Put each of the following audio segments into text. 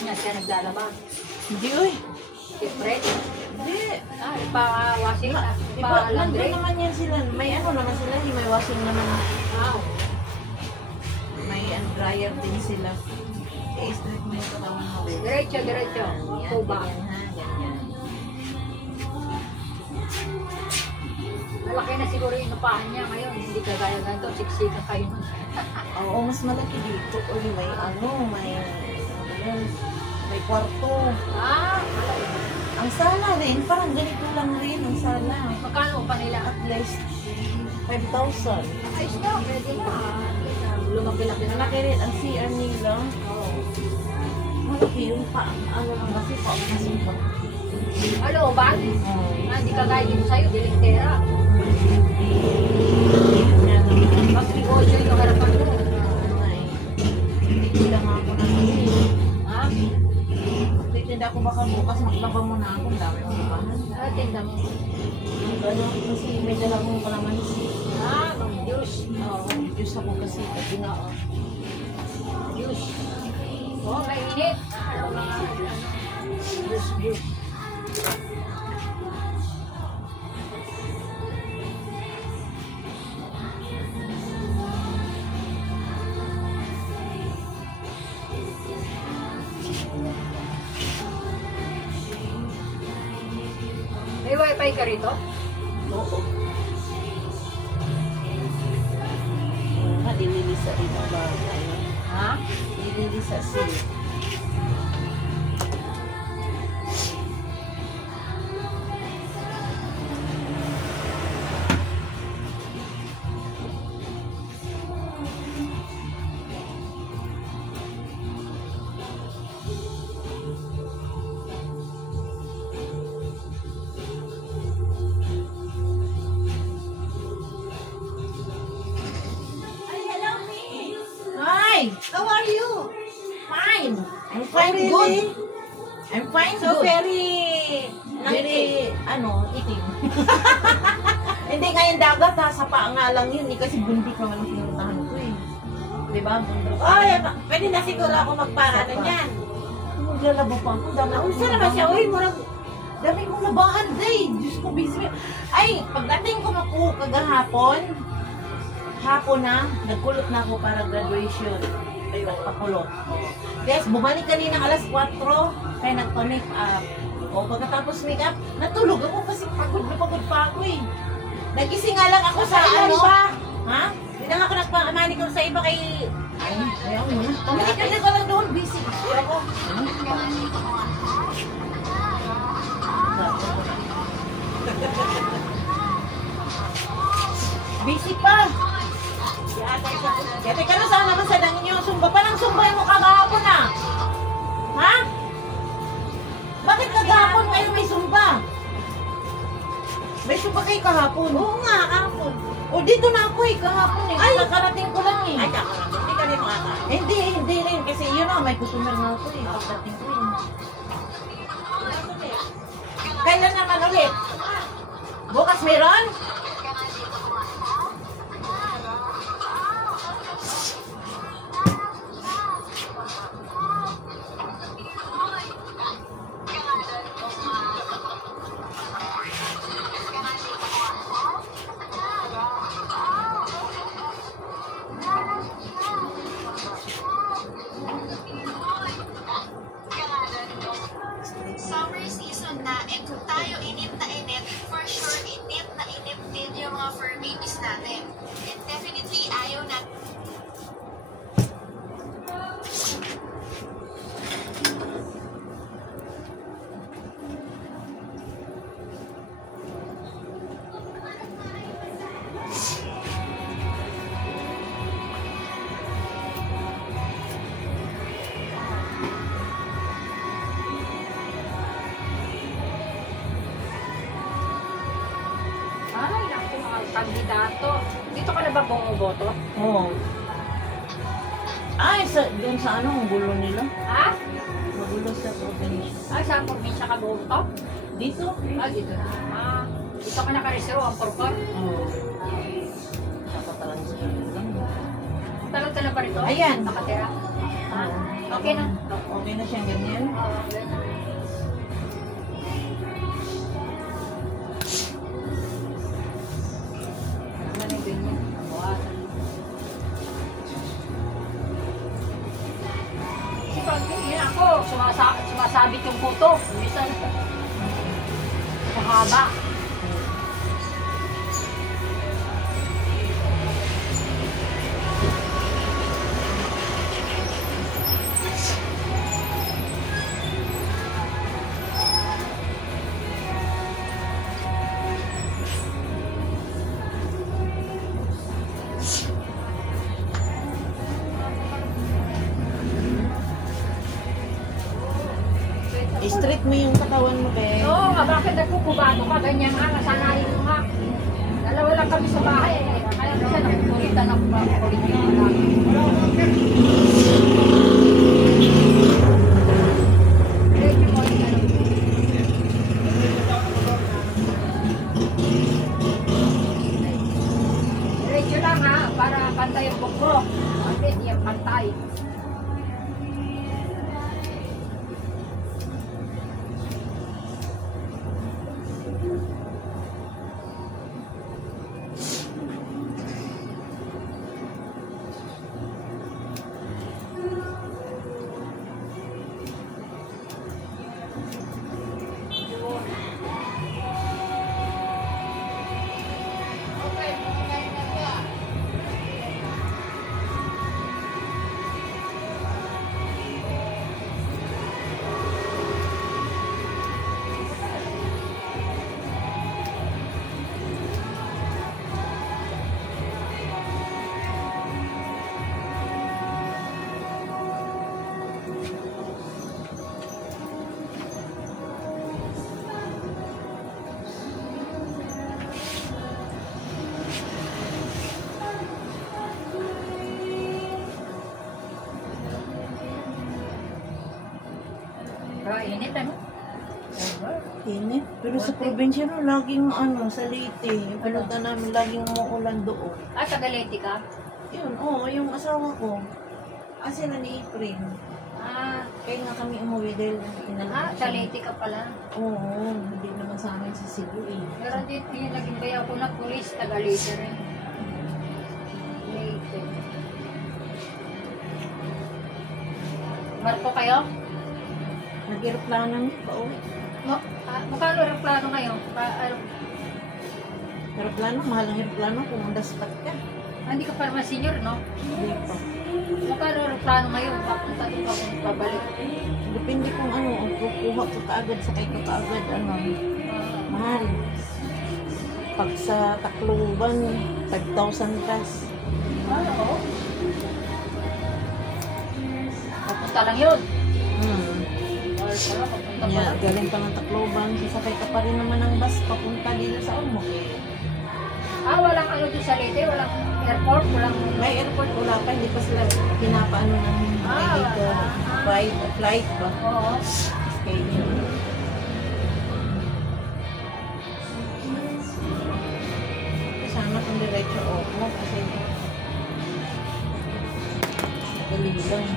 niya siya naglalaba. Hindi, uy. Siyempre. Hindi. Pa-washing. Diba, nandun naman yan sila. May ano naman sila, may washing naman. May dryer din sila. I-straight mo yung katawan mo. Diretso. Yan, Tuba. ganyan ha, ganyan. Malaki na siguro yung paan niya ngayon. Hindi kagaya ganito. Siksika kayo. Oo, mas malaki dito. Uy, may may kwarto. Ang sala rin, parang ganito lang rin ang sala. Magkano pa nila? At least 5,000. Ayos na, pwede na. Lumaki-laki na. Malaki rin ang CR nila. Malaki yung ano lang kasi pa. Ano ba? Hindi kagaya dito sa'yo, dilintera. Mas negosyo yung harapan mo. Hindi lang ako na kasi. Ha? Tinda ako baka bukas, maglaba mo na ako. Ang dami mo naman. Tinda mo. Gano'n kasi may dala kong kalamansi. Mang juice. Juice ako kasi. Kasi nga, Juice. Mainit. Juice. May wifi ka rito? oo. Dililisa rin ang bagay. Ha? Dililisa sila. How are you? Fine. I'm fine, really? good. I'm fine, So good. very Itim. Hindi ngayon dagat ha, sapa nga lang yun. Kasi bundok naman ang pinuntahan ko eh. Diba? Bundok. Ay, pwede na siguro ako magparada niyan. Maglalaba pa ako. Unsa naman siya? Uy, murag dami kong labahan day. Diyos ko, busy. Ay, pagdating ko kagahapon, hapon na, nagkulot na ako para graduation. Ay, pakulot. Yes, bumalik kanina alas 4, kaya nagpa-make up. O, pagkatapos make up, natulog ako kasi pagod pa ako eh. Nagising nga lang ako sa ano. Ha? Hindi na ako nagpamanicure sa iba kay... Ay, ayaw mo na. Pamanicure ka lang doon, busy. Ako. Busy pa. Kaya ka na saan naman sa dangin yung sumba. Parang sumba yung mukha kahapon na. Ha? Bakit kagahapon kayo may sumba? May sumba kayo kahapon? Oo nga, kahapon. O dito na ako eh, kahapon eh. Ay! Kakarating ko lang eh. Ay, kakarating. Hindi ka rin makakain. Hindi rin. Kasi yun na, may customer na ako eh. Pagdating ko eh. Kailan naman ulit? Bukas meron? Summer season na, and kung tayo init na init, for sure init na init din yung mga fur babies natin. And definitely ayaw na. Ay, naku, mga kandidato. Dito ka na ba bumoboto? Oo. Ay, doon sa ano, ang gulo nila. Ha? Magulo sa probinsya. Saan probinsya ka bumoto? Dito? Dito na. Dito ka nakaresero ang porkor. Oo. Nakatransfer lang. Tagal ka na ba rito? Ayan. Nakatira? Oo. Okay na. Okay na siyang ganyan. pag yun ako, sumasabit yung puto. Minsan, mahaba. Straight mo yung katawan mo, be. Oo nga, bakit nagkukubado ka? Ganyan nga, nasanayin mo nga. Dalawa lang kami sa bahay. Kaya kasi nakukulitan ako ba? Kulitin mo lang. Diretso lang ha, para pantay yung bukro. Bakit yung pantay? Init ano? Init. Pero sa probinsya no, laging sa Leyte. Yung pinunta namin, laging umuulan doon. Ah, taga-Leyte ka? Yun, yung asawa ko. Sila ni April. Ah, Kaya nga kami umuwi dahil sa Leyte ka pala. Oo, hindi naman sa amin sa Cebu eh. Pero dito yung naging bayaw ko na pulis, taga-Leyte rin. Leyte. Marko kayo? Nag-aeroplano namin pa uwi. Magkano aeroplano ngayon? Aeroplano, mahal ang aeroplano kung daspat ka. Hindi ka pa naman senior, no? Hindi pa. Magkano aeroplano ngayon? Papunta doon ka kung pabalik. Depende kung ang kukuha ko kaagad, sakay ko kaagad, mahal. Pag sa Tacloban, 5,000 plus. Oo. Papunta lang yun. Yeah, galing pa ng Tacloban, sasakay ka pa rin naman ng bus papunta dito sa Ormoc. Walang doon sa Leyte? Walang airport? May airport, wala pa, hindi pa sila pinapaano ng dito. Flight ba? Oo. Schedule. Sana kung diretso Ormoc kasi dali lang.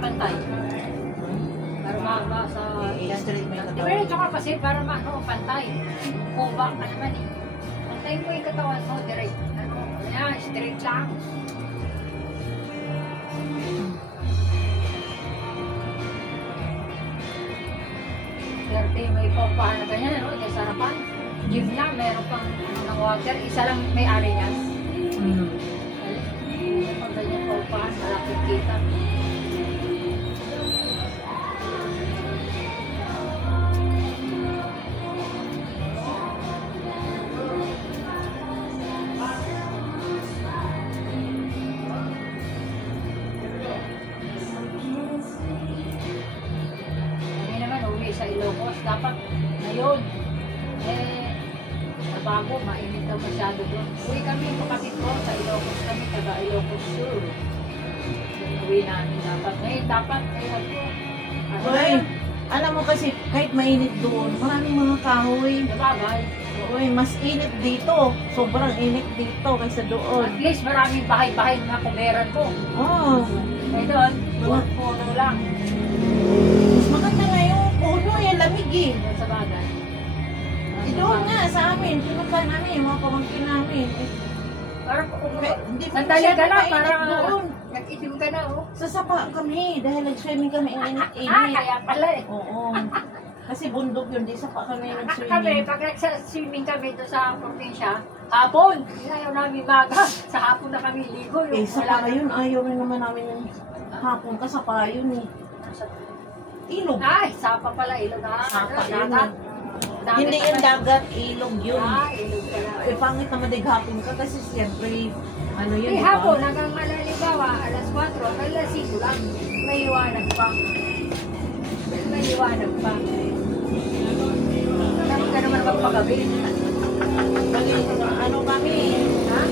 Pantay. Para sa straight mo yung katawan. diretso ka kasi para pantay. Kuba ka naman eh. Pantay mo yung katawan mo, direct. Straight lang. Swerte mo ipaupahan na ganyan, no? Yung sarapan. Gym na, meron pang ng water. Isa lang may-ari yan. Pag ganyan paupahan, malapit kita. yun. Eh, nabago, mainit daw masyado doon. Uwi kami, kapatid ko, sa Ilocos kami, taga Ilocos Sur. Uwi namin dapat. Ngayon, dapat, kaya ko. Uy, alam mo kasi kahit mainit doon, maraming mga kahoy. Nababay. Uy, mas init dito. Sobrang init dito kaysa doon. At least maraming bahay-bahay na kumeran ko. Oh, Eh doon, puno lang. mas maganda nga yung puno, yung lamig eh. Doon sa bagay. Doon nga sa amin, pinunta namin, yung mga pamangkin namin. Parang kung Hindi pa sandali ka na, mainit parang doon. nag-itim ka na, oh. Sa sapa kami, dahil nag-swimming kami, ang Ah, init-init. kaya pala eh. Oo. Kasi bundok yun, di sapa kami Kami, nag-swimming. pag nag-swimming kami doon sa probinsya, hapon, ayaw namin maga. Sa hapon na kami ligo. Eh, Yung sapa yun, ayaw rin naman namin yung hapon ka, sapa yun eh. Ilog. Ay, sapa pala, ilog. Ah, Sapa yun dagat. eh. Dagat Hindi na yung kayo. dagat, ilog yun. Ah, ilog pala. Eh, pangit naman hapon ka kasi siyempre, ano yun, Eh, di ba? hapon, hanggang malaligawa, alas 4, alas 5 lang. May iwanag pa. May iwanag pa. Kami ka naman magpagabi. Bali, ano kami, Ha?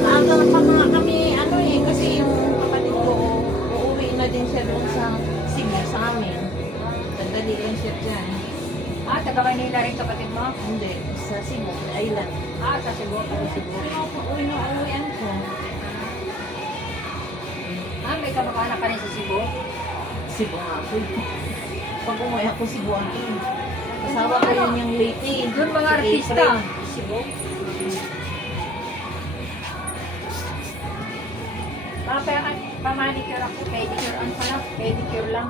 maaga pa mga kami, ano eh, kasi yung kapatid ko, uuwi na din siya doon sa Cebu sa amin. Nagdali lang siya dyan. Ah, taga Manila rin kapatid mo? Hindi, sa Cebu, sa island. Ah, sa Cebu, taga Cebu. Uwi na uwian ko. Ah, may kamag-anak ka rin sa Cebu? Cebu nga ako. Pag umuwi ako, Cebu ako. Asawa ko yun yung lady. Doon mga si artista. April. Cebu? Pamanicure ako, pedicure. Ano pala? Pedicure lang.